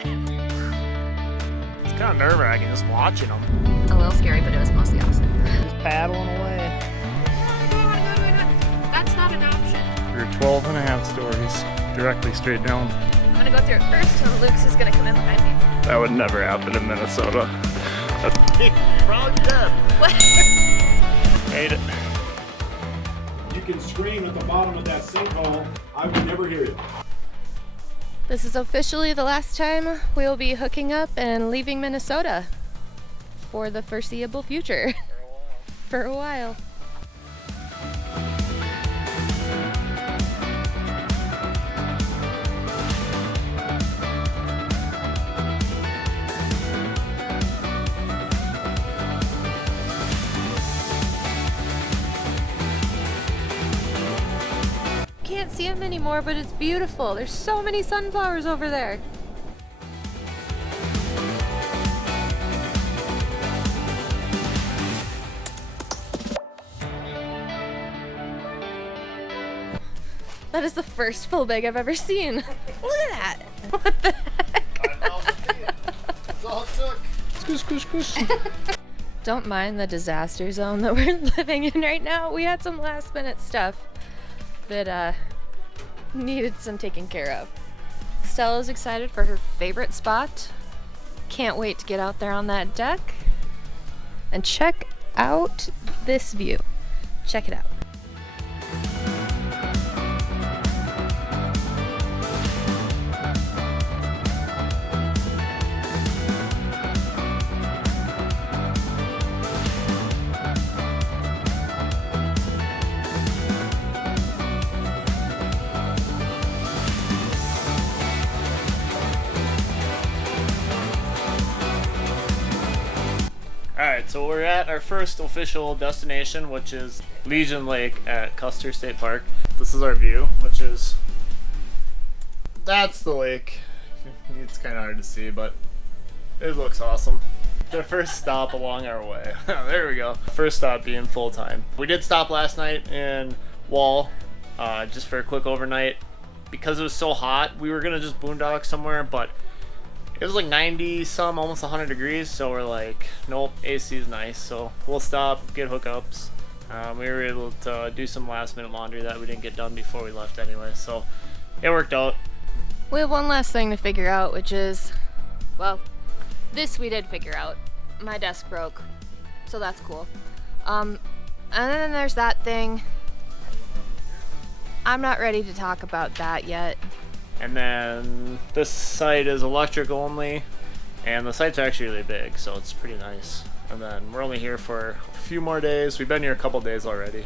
It's kind of nerve-wracking just watching them. A little scary, but it was mostly awesome. Just paddling away. That's not an option. We're 12 and a half stories, directly straight down. I'm gonna go through it first, and Luke's is gonna come in behind me. That would never happen in Minnesota. Probably dead. What? Made it. You can scream at the bottom of that sinkhole. I would never hear you. This is officially the last time we will be hooking up and leaving Minnesota for the foreseeable future. For a while. Can't see them anymore, but it's beautiful. There's so many sunflowers over there. That is the first full bag I've ever seen. Look at that. What the heck? 5,000 feet. That's all it took. Squish, squish, squish. Don't mind the disaster zone that we're living in right now. We had some last minute stuff that needed some taking care of. Stella's excited for her favorite spot. Can't wait to get out there on that deck and check out this view. Check it out. Alright, so we're at our first official destination, which is Legion Lake at Custer State Park. This is our view, which is... that's the lake. It's kind of hard to see, but it looks awesome. The first stop along our way. There we go. First stop being full time. We did stop last night in Wall, just for a quick overnight. Because it was so hot, we were going to just boondock somewhere, but it was like 90 some, almost 100 degrees, so we're like, nope, AC is nice, so we'll stop, get hookups. We were able to do some last minute laundry that we didn't get done before we left anyway, so it worked out. We have one last thing to figure out, which is, well, this we did figure out. My desk broke, so that's cool. And then there's that thing. I'm not ready to talk about that yet. And then this site is electric only, and the site's actually really big, so it's pretty nice. And then we're only here for a few more days. We've been here a couple days already.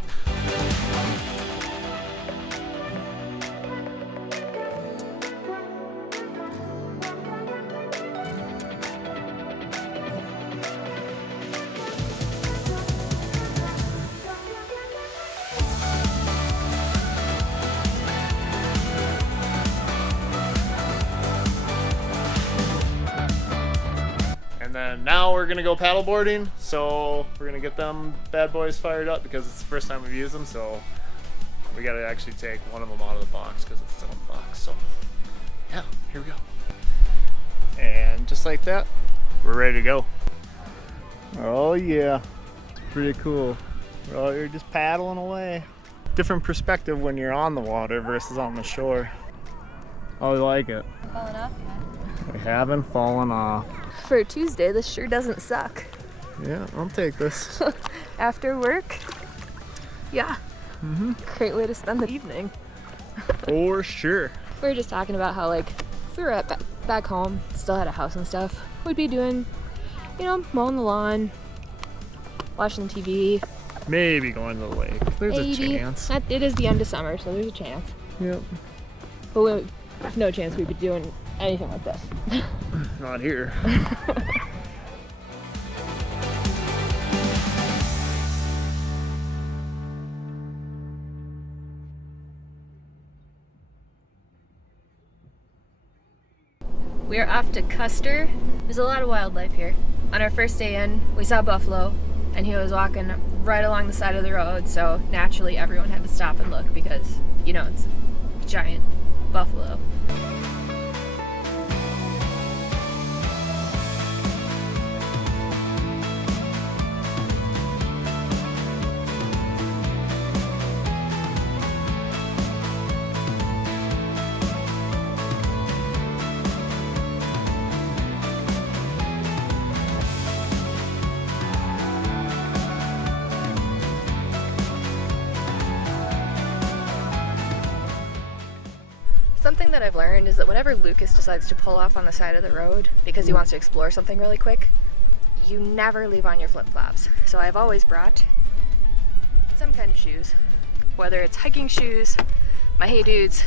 And then now we're gonna go paddleboarding, so we're gonna get them bad boys fired up because it's the first time we've used them, so we gotta actually take one of them out of the box because it's still in the box. So yeah, here we go. And just like that, we're ready to go. Oh yeah, it's pretty cool. We're out here just paddling away. Different perspective when you're on the water versus on the shore. I like it. Falling off? We haven't fallen off. For a Tuesday, this sure doesn't suck. Yeah, I'll take this. After work? Yeah. Great way to spend the evening. For sure. We were just talking about how, like, if we were back home, still had a house and stuff, we'd be doing, you know, mowing the lawn, watching TV. Maybe going to the lake. There's a chance. It is the end of summer, so there's a chance. Yep. But there's no chance we'd be doing anything like this. Not here. We are off to Custer. There's a lot of wildlife here. On our first day in, we saw buffalo, and he was walking right along the side of the road, so naturally everyone had to stop and look because, you know, it's a giant buffalo. Something that I've learned is that whenever Lucas decides to pull off on the side of the road because he wants to explore something really quick, you never leave on your flip-flops. So I've always brought some kind of shoes, whether it's hiking shoes, my Hey Dudes,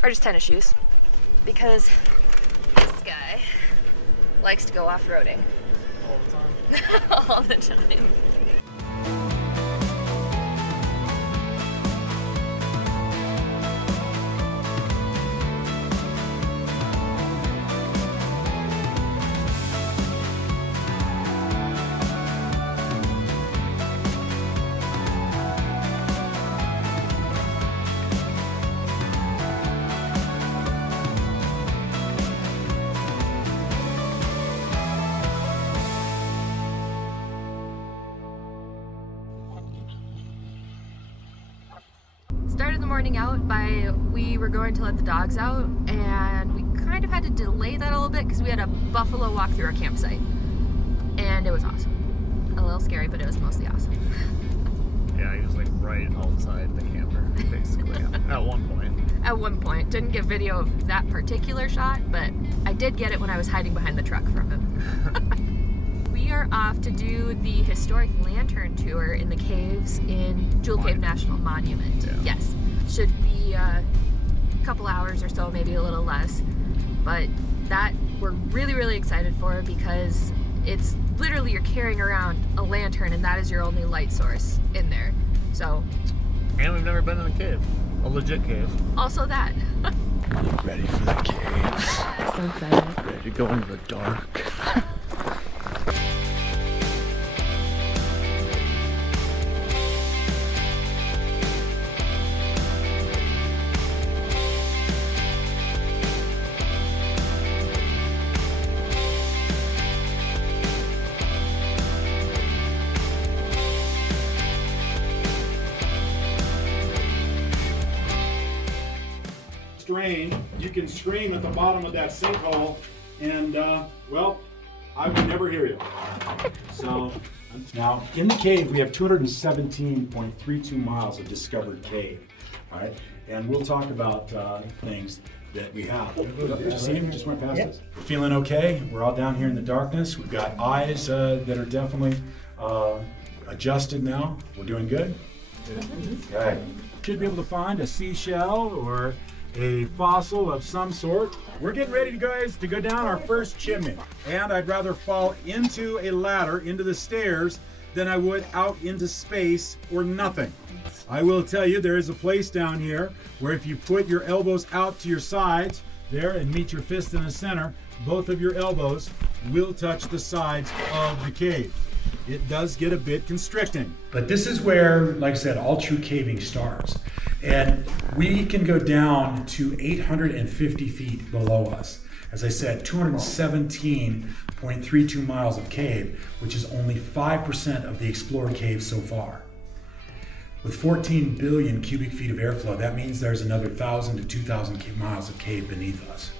or just tennis shoes, because this guy likes to go off-roading. All the time. All the time. Started the morning out by, we were going to let the dogs out, and we kind of had to delay that a little bit because we had a buffalo walk through our campsite, and it was awesome. A little scary, but it was mostly awesome. Yeah, he was like right outside the camper, basically, at one point. At one point. Didn't get video of that particular shot, but I did get it when I was hiding behind the truck from him. We are off to do the historic lantern tour in the caves in Jewel Cave National Monument. Yeah. Yes. Should be a couple hours or so, maybe a little less. But that we're really, really excited for because it's literally you're carrying around a lantern and that is your only light source in there. So. And we've never been in a cave. A legit cave. Also that. Ready for the caves. So excited. Ready to go into the dark. You can scream at the bottom of that sinkhole, and well, I would never hear you. So now in the cave we have 217.32 miles of discovered cave. All right, and we'll talk about things that we have. Did you see him? Just went past us. We're feeling okay. We're all down here in the darkness. We've got eyes that are definitely adjusted now. We're doing good. Okay. Should be able to find a seashell or a fossil of some sort. We're getting ready, guys, to go down our first chimney. And I'd rather fall into a ladder, into the stairs, than I would out into space or nothing. I will tell you, there is a place down here where if you put your elbows out to your sides, there, and meet your fist in the center, both of your elbows will touch the sides of the cave. It does get a bit constricting. But this is where, like I said, all true caving starts. And we can go down to 850 feet below us. As I said, 217.32 miles of cave, which is only 5% of the explored cave so far. With 14 billion cubic feet of airflow, that means there's another 1,000 to 2,000 miles of cave beneath us.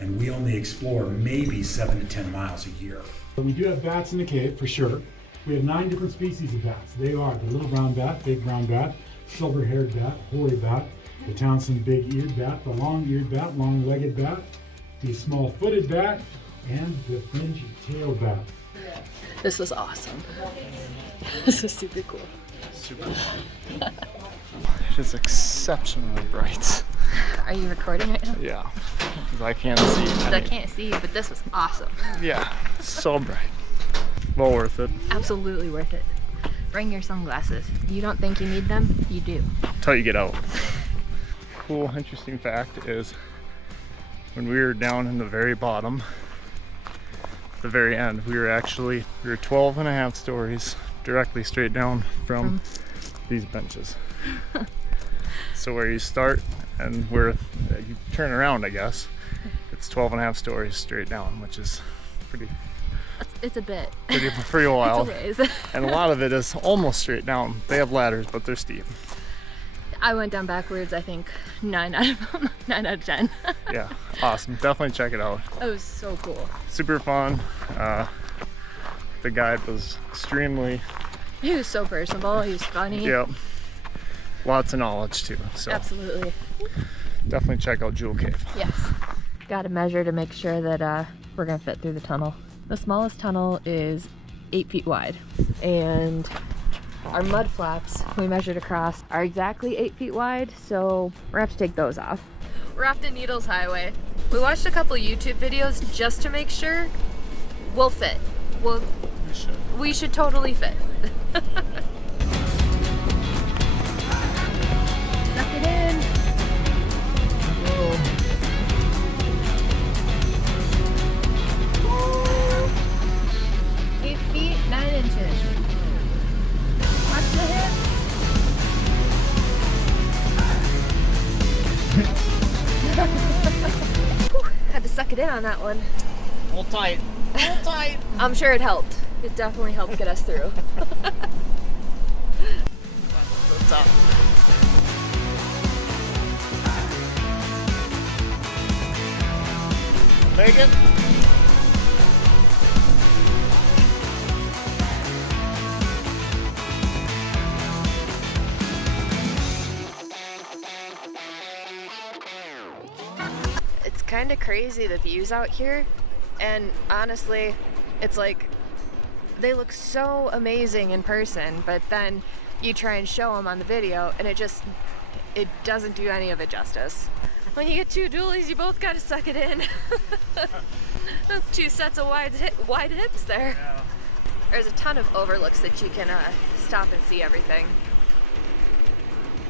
And we only explore maybe 7 to 10 miles a year. We do have bats in the cave, for sure. We have 9 different species of bats. They are the little brown bat, big brown bat, silver-haired bat, hoary bat, the Townsend big-eared bat, the long-eared bat, long-legged bat, the small-footed bat, and the fringe-tailed bat. This was awesome. This is super cool. Super fun. It is exceptionally bright. Are you recording right now? Yeah, because I can't see. I can't see, but this was awesome. Yeah, so bright. Well worth it. Absolutely worth it. Bring your sunglasses. You don't think you need them? You do. Until you get out. Cool, interesting fact is when we were down in the very bottom, at the very end, we were 12 and a half stories directly straight down from these benches. So where you start and where you turn around, I guess, it's 12 and a half stories straight down, which is pretty It's a bit. Pretty wild. It's a ways. And a lot of it is almost straight down. They have ladders, but they're steep. I went down backwards, I think 9 out of 10. Yeah, awesome. Definitely check it out. That was so cool. Super fun. The guide was extremely... He was so personable, he was funny. Yep. Lots of knowledge too. So absolutely. definitely check out Jewel Cave. Yes. Got to measure to make sure that we're gonna fit through the tunnel. The smallest tunnel is 8 feet wide, and our mud flaps we measured across are exactly 8 feet wide, so we're gonna have to take those off. We're off to Needles Highway. We watched a couple YouTube videos just to make sure we'll fit. We should totally fit. Suck it in. Whoa. 8 feet, 9 inches. Watch the hips. Whew, had to suck it in on that one. Hold tight. Hold tight. I'm sure it helped. It definitely helped get us through. What's up? Make it. It's kind of crazy, the views out here, and honestly, it's like they look so amazing in person, but then you try and show them on the video and it doesn't do any of it justice. When you get two dualies, you both gotta suck it in. That's 2 sets of wide hips there. Yeah. There's a ton of overlooks that you can stop and see everything.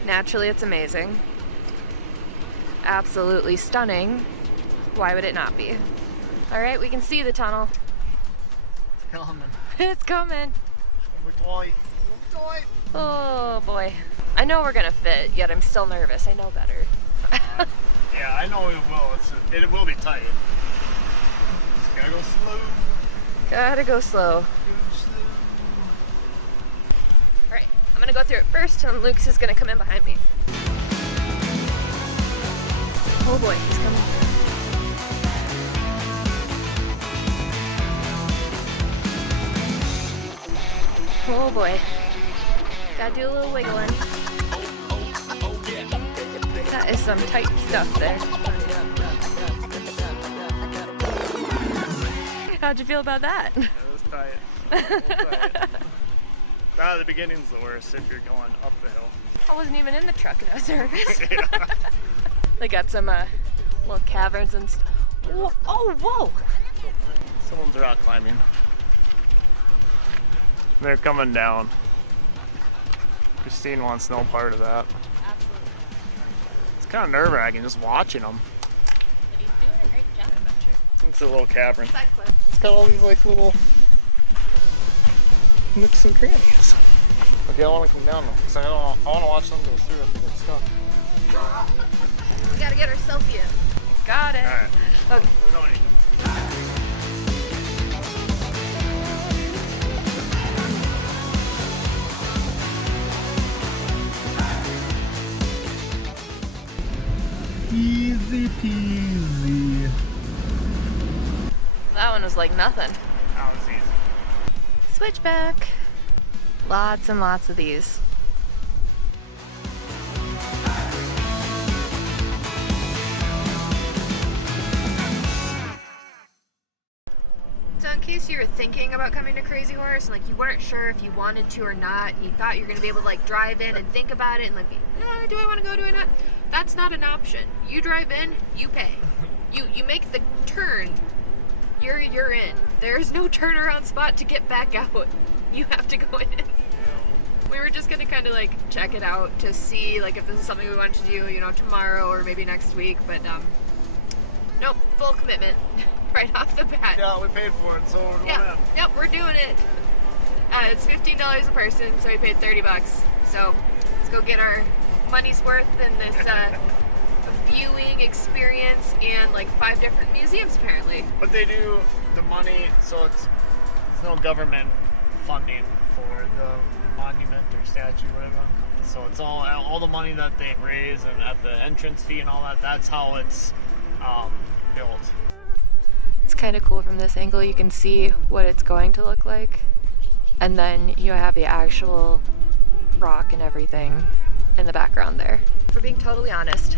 Naturally, it's amazing. Absolutely stunning. Why would it not be? All right, we can see the tunnel. It's coming. It's coming. Toy. Oh boy. I know we're gonna fit, yet I'm still nervous. I know better. Yeah, I know it will. It will be tight. Just gotta go slow. Gotta go slow. All right, I'm gonna go through it first, and Lucas is gonna come in behind me. Oh boy, he's coming through. Oh boy. Gotta do a little wiggling. That is some tight stuff there. How'd you feel about that? It was tight. The beginning's the worst if you're going up the hill. I wasn't even in the truck and I was nervous. Yeah. They got some little caverns and whoa, oh, whoa! Someone's rock climbing. They're coming down. Christine wants no part of that. Absolutely. It's kind of nerve-wracking just watching them. But he's doing a great job. It's a little cavern. Side clip. It's got all these like little nooks and crannies. Okay, I want to come down though, because I want to watch them go through if they get stuck. We gotta get our selfie in. Got it. Alright. Okay. There's nobody. Easy peasy. That one was like nothing. That was easy. Switchback. Lots and lots of these. So in case you were thinking about coming to Crazy Horse and like you weren't sure if you wanted to or not, and you thought you were gonna be able to like drive in and think about it and like, do I want to go, do I not? That's not an option. You drive in, you pay. You make the turn, you're in. There's no turnaround spot to get back out. You have to go in. We were just gonna kind of like check it out to see like if this is something we wanted to do, you know, tomorrow or maybe next week, but nope, full commitment right off the bat. Yeah, we paid for it, so we're going in. Yep, we're doing it. It's $15 a person, so we paid $30. So let's go get our money's worth in this viewing experience and like 5 different museums apparently. But they do the money, so it's no government funding for the monument or statue, whatever. So it's all the money that they raise and at the entrance fee and all that. That's how it's built. It's kind of cool from this angle. You can see what it's going to look like, and then you have the actual rock and everything in the background there. For being totally honest,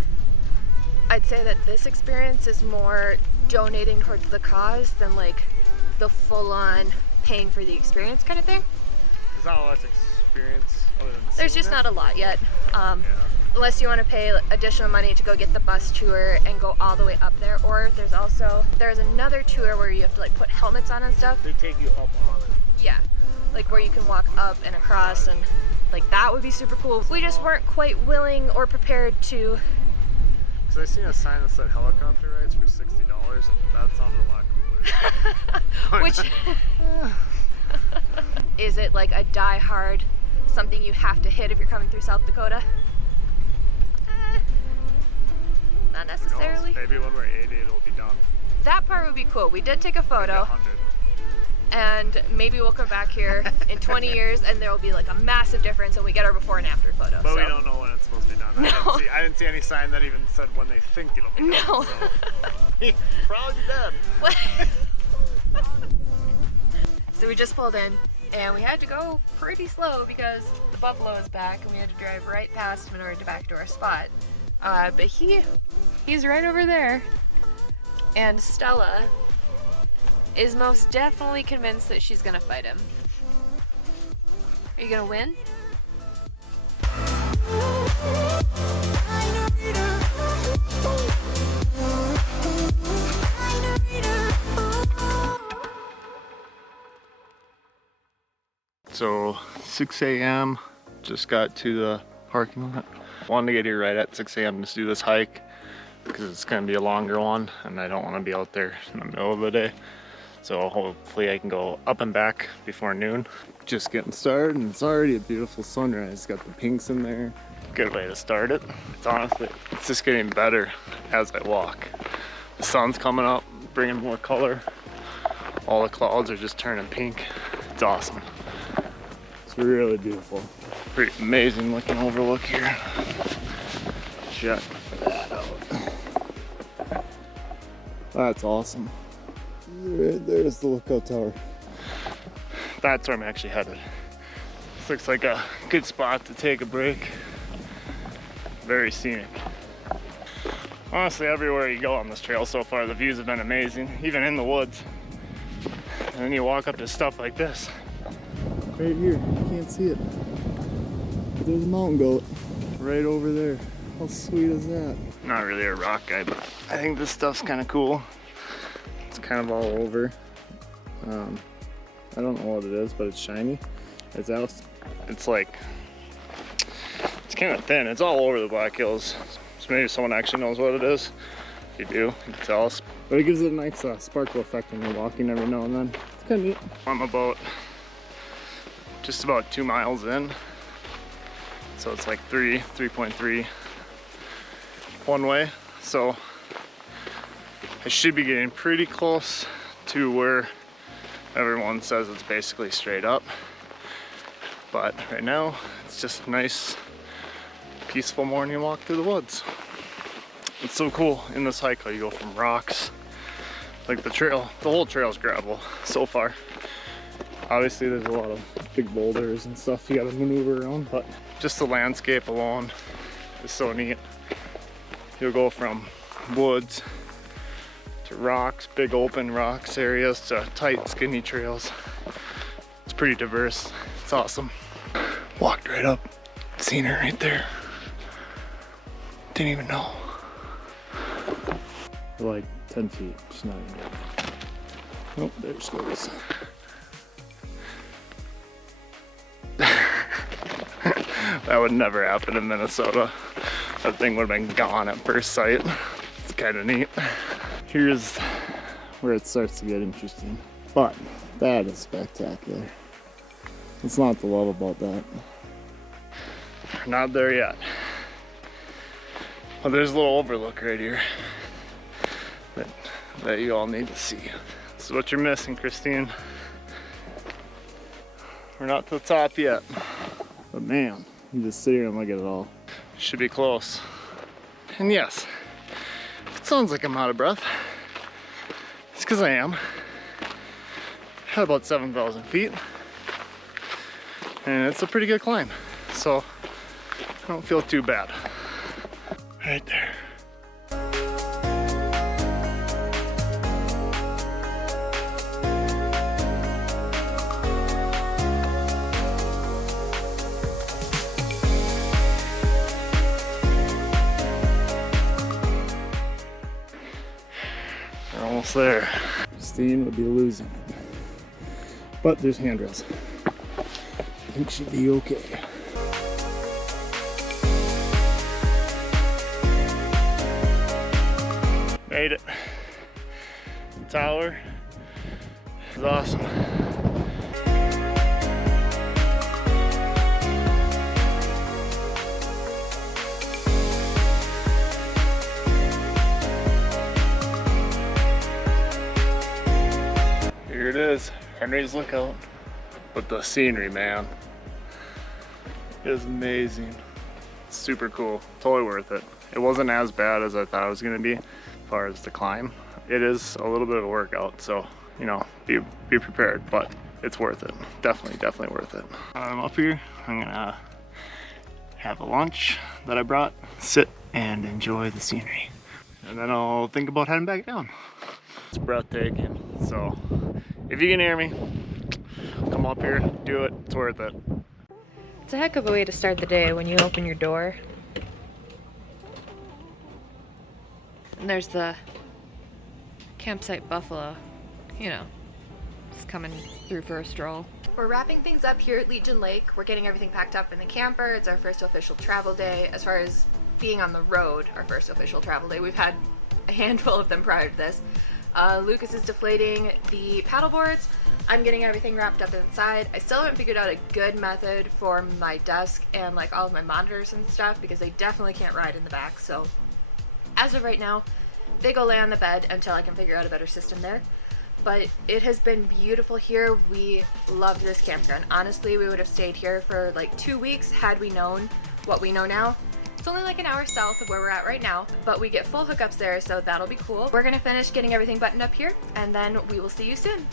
I'd say that this experience is more donating towards the cause than like the full-on paying for the experience kind of thing. There's not a lot of experience other than There's just not a lot yet. Unless you want to pay additional money to go get the bus tour and go all the way up there, or there's another tour where you have to like put helmets on and stuff. They take you up on it. Yeah, like where you can walk up and across, and like that would be super cool. We just weren't quite willing or prepared to. Because I seen a sign that said helicopter rides for $60, and that sounded a lot cooler. Which is it like a die-hard something you have to hit if you're coming through South Dakota? Not necessarily. Maybe when we're 80 it'll be done. That part would be cool. We did take a photo. And maybe we'll come back here in 20 years and there will be like a massive difference and we get our before and after photo. But we don't know when it's supposed to be done. No. I didn't see any sign that even said when they think it'll be done. No. So. Probably dead. So we just pulled in and we had to go pretty slow because the buffalo is back and we had to drive right past him in order to back to our spot. But he's right over there. And Stella is most definitely convinced that she's gonna fight him. Are you gonna win? So 6 a.m. just got to the parking lot. Wanted to get here right at 6 a.m. to do this hike because it's gonna be a longer one and I don't want to be out there in the middle of the day. So hopefully I can go up and back before noon. Just getting started and it's already a beautiful sunrise. Got the pinks in there. Good way to start it. It's just getting better as I walk. The sun's coming up, bringing more color. All the clouds are just turning pink. It's awesome. It's really beautiful. Pretty amazing looking overlook here. Check that out. That's awesome. Right there's the lookout tower. That's where I'm actually headed. This looks like a good spot to take a break. Very scenic. Honestly, everywhere you go on this trail so far, the views have been amazing, even in the woods. And then you walk up to stuff like this. Right here, you can't see it. But there's a mountain goat right over there. How sweet is that? Not really a rock guy, but I think this stuff's kind of cool. It's kind of all over. I don't know what it is, but it's shiny. It's like, it's kind of thin. It's all over the Black Hills. So maybe someone actually knows what it is. If you do, you can tell us. But it gives it a nice sparkle effect when you're walking every now and then. It's kind of neat. I'm just about 2 miles in. So it's like 3.3 one way. So I should be getting pretty close to where everyone says it's basically straight up. But right now, it's just a nice, peaceful morning walk through the woods. It's so cool in this hike how you go from rocks, like the whole trail's gravel so far. Obviously there's a lot of big boulders and stuff you gotta maneuver around, but just the landscape alone is so neat. You'll go from woods to rocks, big open rocks areas, to tight skinny trails. It's pretty diverse. It's awesome. Walked right up, seen her right there. Didn't even know. Like 10 feet, she's not even good. Oh, there she goes. That would never happen in Minnesota. That thing would have been gone at first sight. It's kind of neat. Here's where it starts to get interesting. But that is spectacular. It's not the love about that. We're not there yet. Well, there's a little overlook right here that you all need to see. This is what you're missing, Christine. We're not to the top yet. But man, you just sit here and look at it all. Should be close. And yes, it sounds like I'm out of breath. It's because I am. At about 7,000 feet. And it's a pretty good climb. So I don't feel too bad. Right there. almost there. Christine would be losing it. But there's handrails. I think she'd be okay. Made it. The tower is awesome. Here it is, Henry's Lookout. But the scenery, man, is amazing. Super cool, totally worth it. It wasn't as bad as I thought it was gonna be as far as the climb. It is a little bit of a workout, so, you know, be prepared, but it's worth it. Definitely worth it. I'm up here, I'm gonna have a lunch that I brought, sit and enjoy the scenery. And then I'll think about heading back down. It's breathtaking, so if you can hear me, come up here, do it, it's worth it. It's a heck of a way to start the day when you open your door. And there's the campsite buffalo, you know, just coming through for a stroll. We're wrapping things up here at Legion Lake. We're getting everything packed up in the camper. It's our first official travel day. As far as being on the road, our first official travel day. We've had a handful of them prior to this. Lucas is deflating the paddle boards. I'm getting everything wrapped up inside. I still haven't figured out a good method for my desk and like all of my monitors and stuff because they definitely can't ride in the back. So as of right now, they go lay on the bed until I can figure out a better system there. But it has been beautiful here. We loved this campground. Honestly, we would have stayed here for like 2 weeks had we known what we know now. It's only like an hour south of where we're at right now, but we get full hookups there, so that'll be cool. We're gonna finish getting everything buttoned up here, and then we will see you soon.